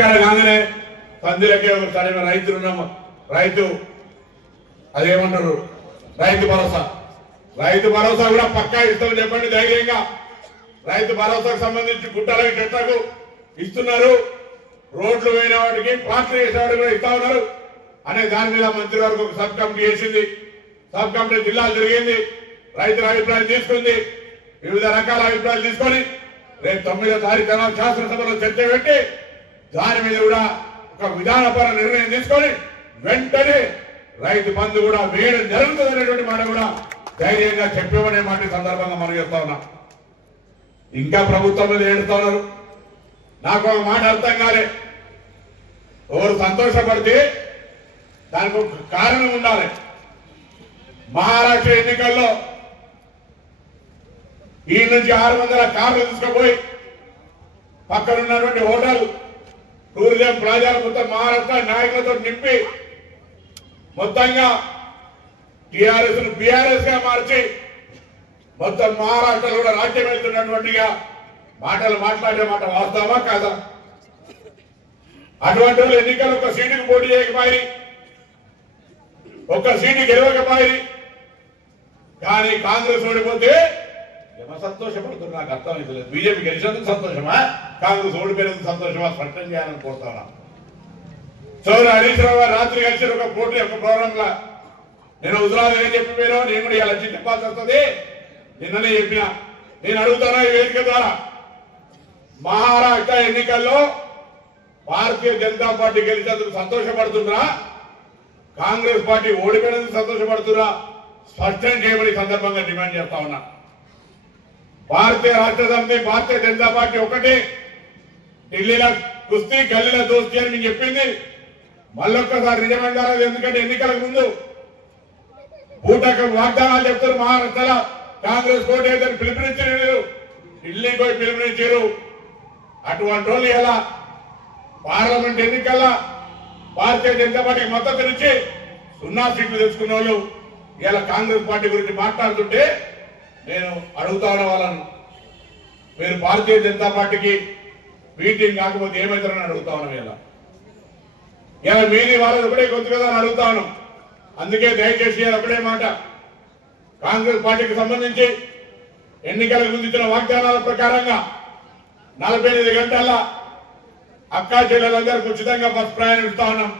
కాగానే పందిలకే ఒక రైతులు ఉన్నాము. రైతు అదేమంటారు? రైతు భరోసా. రైతు భరోసా కూడా పక్కా ఇస్తాం చెప్పండి ధైర్యంగా. రైతు భరోసాకు సంబంధించి గుట్టలకు చెట్లకు ఇస్తున్నారు. రోడ్లు పోయిన వాటికి ప్లాస్టర్ చేసిన కూడా ఇస్తా ఉన్నారు. అనే దాని మీద వరకు ఒక సబ్ కమిటీ చేసింది సబ్ కమిటీ జిల్లాలు జరిగింది. రైతుల అభిప్రాయం తీసుకుంది. వివిధ రకాల అభిప్రాయాలు తీసుకొని రేపు తొమ్మిదో తారీఖు శాసనసభలో చర్చ పెట్టి దాని మీద కూడా ఒక విధానపర నిర్ణయం తీసుకొని వెంటనే రైతు బంధు కూడా వేడి జరుగుతుంది మాట కూడా ధైర్యంగా చెప్పేవనే మాట సందర్భంగా మనం చెప్తా ఉన్నాం. ఇంకా ప్రభుత్వం మీద ఏడుతా ఉన్నారు. నాకు ఒక మాట అర్థం కాలే. ఎవరు సంతోషపడితే దానికి ఒక కారణం ఉండాలి. మహారాష్ట్ర ఎన్నికల్లో ఈ నుంచి ఆరు వందల కార్లు తీసుకుపోయి పక్కన ఉన్నటువంటి హోటల్ టూరిజం ప్రాజాలు మొత్తం మహారాష్ట్ర నాయకులతో నింపి మొత్తంగా టిఆర్ఎస్ను బిఆర్ఎస్గా మార్చి మొత్తం మహారాష్ట్రలో కూడా రాజ్యం వెళ్తున్నటువంటిగా మాటలు మాట్లాడే మాట వాస్తవమా కాదా? అటువంటి వాళ్ళు ఎన్నికలు ఒక సీటుకు పోటీ చేయకపోయి ఒక్క సీటు గెలవకపోయి కానీ కాంగ్రెస్ ఓడిపోతే ఏమో సంతోషపడుతున్నా నాకు అర్థం అవుతుంది బీజేపీ గెలిచినందుకు సంతోషమా? కాంగ్రెస్ ఓడిపోయినందుకు సంతోషమా? స్పష్టం చేయాలని కోరుతా చౌర హరీష్ రావు గారు రాత్రి కలిసి ఒక పోటీ ఒక ప్రోగ్రామ్ లా నేను ఉదరాలు ఏం చెప్పిపోయినా? నేను కూడా ఇలా చెప్పాల్సి వస్తుంది నిన్ననే చెప్పిన. నేను అడుగుతానా ఈ వేదిక ద్వారా? మహారాష్ట్ర ఎన్నికల్లో భారతీయ జనతా పార్టీ గెలిచేందుకు సంతోషపడుతున్నా కాంగ్రెస్ పార్టీ ఓడిపోయినందుకు సంతోషపడుతున్నా స్పష్టం చేయమని సందర్భంగా డిమాండ్ చేస్తా ఉన్నా. భారతీయ రాష్ట్ర సమితి భారతీయ జనతా పార్టీ ఒకటి. ఢిల్లీలో కుస్తీ గల్లీలో దోస్తీ అని నేను చెప్పింది. మళ్ళొక్కసారి నిజమైన ఎందుకంటే ఎన్నికలకు ముందు బూటక వాగ్దానాలు చెప్తారు మహారాష్ట్రలో. కాంగ్రెస్ కోట ఏదని పిలుపునిచ్చారు ఢిల్లీకి పోయి పిలుపునిచ్చారు అటువంటి వాళ్ళు ఎలా? పార్లమెంట్ ఎన్నికల్లో భారతీయ జనతా పార్టీకి మద్దతునిచ్చి సున్నా సీట్లు తెచ్చుకున్న వాళ్ళు ఇలా కాంగ్రెస్ పార్టీ గురించి మాట్లాడుతుంటే నేను అడుగుతా ఉన్న వాళ్ళను మీరు భారతీయ జనతా పార్టీకి మీటింగ్ కాకపోతే ఏమవుతారని అడుగుతా ఉన్నాం ఇలా ఇలా మీది వాళ్ళది ఒకటే కొద్ది కదా అని అడుగుతా అందుకే దయచేసి ఒకటే మాట. కాంగ్రెస్ పార్టీకి సంబంధించి ఎన్నికలకు ముందు ఇచ్చిన వాగ్దానాల ప్రకారంగా నలభై ఎనిమిది గంటల్లో అక్కా చెల్లెలందరికీ ఉచితంగా బస్ ప్రయాణం ఇస్తా ఉన్నాం.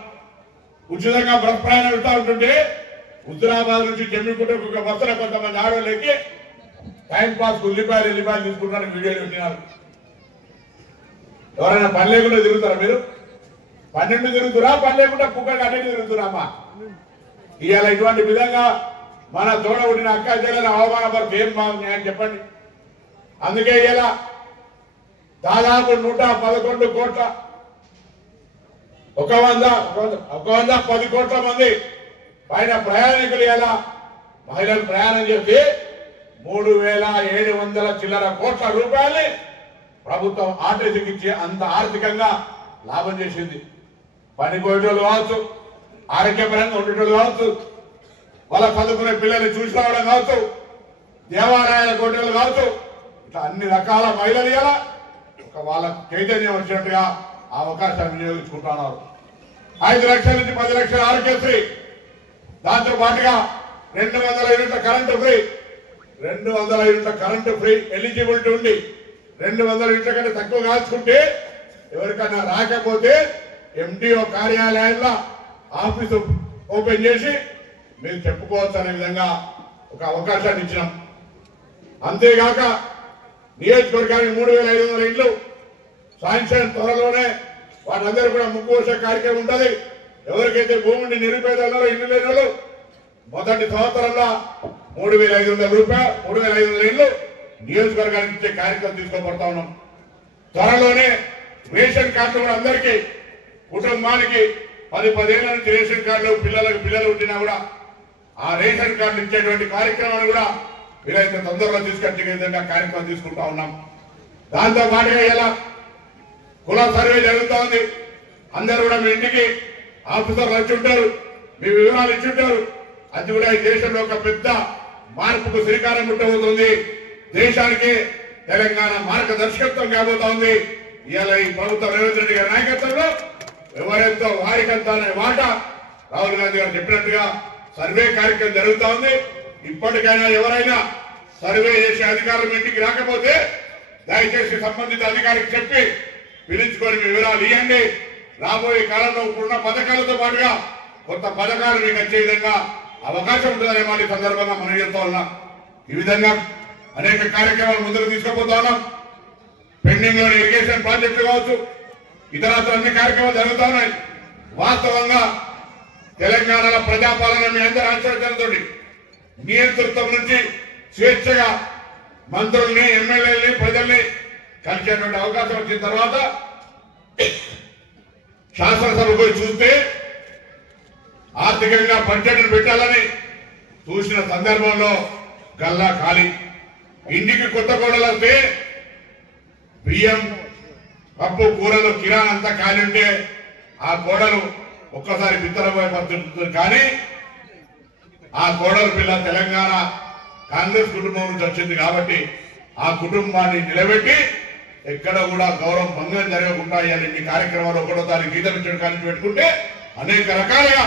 ఉచితంగా బస్ ప్రయాణం ఇస్తా ఉంటుంటే హుజరాబాద్ నుంచి జమ్మికుంటకు ఒక బస్సులో కొంతమంది ఆడవాళ్ళు ఎక్కి టైం పాస్ ఉల్లిపాయలు ఎల్లిపాయలు తీసుకుంటారని వీడియోలు పెట్టినారు. ఎవరైనా పని లేకుండా తిరుగుతారా మీరు? పన్నెండు తిరుగుతురా? పని లేకుండా కుక్క అన్నిటి తిరుగుతురా ఇవాళ ఇటువంటి విధంగా మన తోడ ఉండిన అక్క చెల్లెని అవమానపరిచి ఏం బాగుంది అని చెప్పండి. అందుకే ఇలా దాదాపు నూట పదకొండు కోట్ల ఒక వంద ఒక వంద పది కోట్ల మంది పైన ప్రయాణికులు ఎలా మహిళలు ప్రయాణం చేసి మూడు వేల ఏడు వందల చిల్లర కోట్ల రూపాయల్ని ప్రభుత్వం ఆర్టీసీకి ఇచ్చి అంత ఆర్థికంగా లాభం చేసింది. పని పోయేటోళ్ళు కావచ్చు ఆరోగ్యపరంగా ఉండేటోళ్ళు కావచ్చు వాళ్ళ చదువుకునే పిల్లల్ని చూసుకోవడం కావచ్చు దేవాలయాల కోటలు కావచ్చు ఇట్లా అన్ని రకాల మహిళలు ఇలా ఒక వాళ్ళ చైతన్యం వచ్చినట్టుగా ఆ అవకాశాన్ని వినియోగించుకుంటున్నారు. ఐదు లక్షల నుంచి పది లక్షల ఆరోగ్యశ్రీ దాంతో పాటుగా రెండు వందల యూనిట్ల కరెంటు ఫ్రీ రెండు వందల యూనిట్ల కరెంటు ఫ్రీ ఎలిజిబిలిటీ ఉండి రెండు వందల యూనిట్ల కంటే తక్కువ కాల్చుకుంటే ఎవరికైనా రాకపోతే ఎండిఓ కార్యాలయంలో ఆఫీసు ఓపెన్ చేసి మీరు చెప్పుకోవచ్చు అనే విధంగా ఒక అవకాశాన్ని ఇచ్చినాం. అంతేగాక నియోజకవర్గానికి మూడు వేల ఐదు వందల ఇండ్లు సాయంత్రం త్వరలోనే వాళ్ళందరూ కూడా ముక్కు వచ్చే కార్యక్రమం ఉంటుంది. ఎవరికైతే భూమిని నిరుపేదలో ఇల్లు లేని మొదటి సంవత్సరంలో మూడు వేల ఐదు వందల రూపాయలు మూడు వేల ఐదు వందల ఇళ్ళు నియోజకవర్గానికి ఇచ్చే కార్యక్రమం తీసుకోబడతా ఉన్నాం. త్వరలోనే రేషన్ కార్డులు కూడా అందరికీ కుటుంబానికి పది పదేళ్ళ నుంచి రేషన్ కార్డులు పిల్లలకు పిల్లలు ఉండినా కూడా ఆ రేషన్ కార్డు ఇచ్చేటువంటి కార్యక్రమాన్ని కూడా వీలైతే తొందరలో తీసుకొచ్చే విధంగా కార్యక్రమం తీసుకుంటా ఉన్నాం. దాంతో పాటుగా ఇలా కుల సర్వే జరుగుతూ ఉంది. అందరూ కూడా మీ ఇంటికి ఆఫీసర్లు వచ్చి ఉంటారు మీ వివరాలు ఇచ్చి ఉంటారు. అది కూడా ఈ దేశంలో ఒక పెద్ద మార్పుకు శ్రీకారం చుట్టబోతుంది. దేశానికి తెలంగాణ మార్గదర్శకత్వం కాబోతా ఉంది ఇలా ఈ ప్రభుత్వం రేవంత్ రెడ్డి గారి నాయకత్వంలో ఎవరెంతో వారికంతా అనే మాట రాహుల్ గాంధీ గారు చెప్పినట్టుగా సర్వే కార్యక్రమం జరుగుతా ఉంది. ఇప్పటికైనా ఎవరైనా సర్వే చేసే అధికారులు ఇంటికి రాకపోతే దయచేసి సంబంధిత అధికారికి చెప్పి పిలుచుకొని మీ వివరాలు ఇవ్వండి. రాబోయే కాలంలో ఇప్పుడున్న పథకాలతో పాటుగా కొత్త పథకాలు మీకు వచ్చే విధంగా అవకాశం ఉంటుందనే మాట ఈ సందర్భంగా మనం చెప్తా ఉన్నాం. ఈ విధంగా అనేక కార్యక్రమాలు ముందుకు తీసుకుపోతా ఉన్నాం. పెండింగ్లోని ఇరిగేషన్ ప్రాజెక్టులు కావచ్చు ఇతర అన్ని కార్యక్రమాలు జరుగుతా ఉన్నాయి. వాస్తవంగా తెలంగాణలో ప్రజాపాలన మీ అందరూ ఆశ్చర్యంతో నియంతృత్వం నుంచి స్వేచ్ఛగా మంత్రుల్ని ఎమ్మెల్యేలని ప్రజల్ని కలిసేటువంటి అవకాశం వచ్చిన తర్వాత శాసనసభ పోయి చూస్తే ఆర్థికంగా బడ్జెట్ను పెట్టాలని చూసిన సందర్భంలో గల్లా ఖాళీ. ఇంటికి కొత్త కోడలు బియ్యం పప్పు కూరలు కిరాణంతా అంతా ఖాళీ ఉంటే ఆ కోడలు ఒక్కసారి బిత్తరపోయే పడుతుంది కానీ ఆ కోడలు పిల్ల తెలంగాణ కాంగ్రెస్ కుటుంబం నుంచి వచ్చింది కాబట్టి ఆ కుటుంబాన్ని నిలబెట్టి ఎక్కడ కూడా గౌరవం భంగం జరగకుండా ఇవ్వాలి మీ కార్యక్రమాలు ఒకటో తారీఖు గీతం ఇచ్చడం కానీ పెట్టుకుంటే అనేక రకాలుగా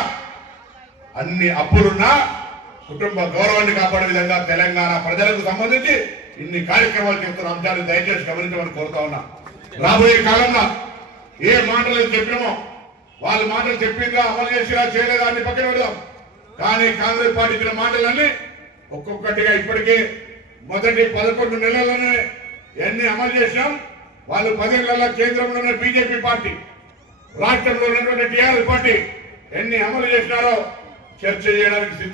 అన్ని అప్పులున్నా కుటుంబ గౌరవాన్ని కాపాడే విధంగా తెలంగాణ ప్రజలకు సంబంధించి ఇన్ని కార్యక్రమాలు చెప్తున్న అంశాన్ని దయచేసి గమనించమని కోరుతా ఉన్నా. రాబోయే కాలంలో ఏ మాటలు చెప్పినామో వాళ్ళ మాటలు చెప్పిందా అమలు చేసినా చేయలేదా అన్ని పక్కన పెడదాం. కానీ కాంగ్రెస్ పార్టీ ఇచ్చిన మాటలన్నీ ఒక్కొక్కటిగా ఇప్పటికే మొదటి పదకొండు నెలల్లోనే ఎన్ని అమలు చేసినాం? వాళ్ళు పదేళ్ళలో కేంద్రంలో ఉన్న బీజేపీ పార్టీ రాష్ట్రంలో ఉన్నటువంటి టీఆర్ఎస్ పార్టీ ఎన్ని అమలు చేసినారో చర్చ చేయడానికి సిద్ధం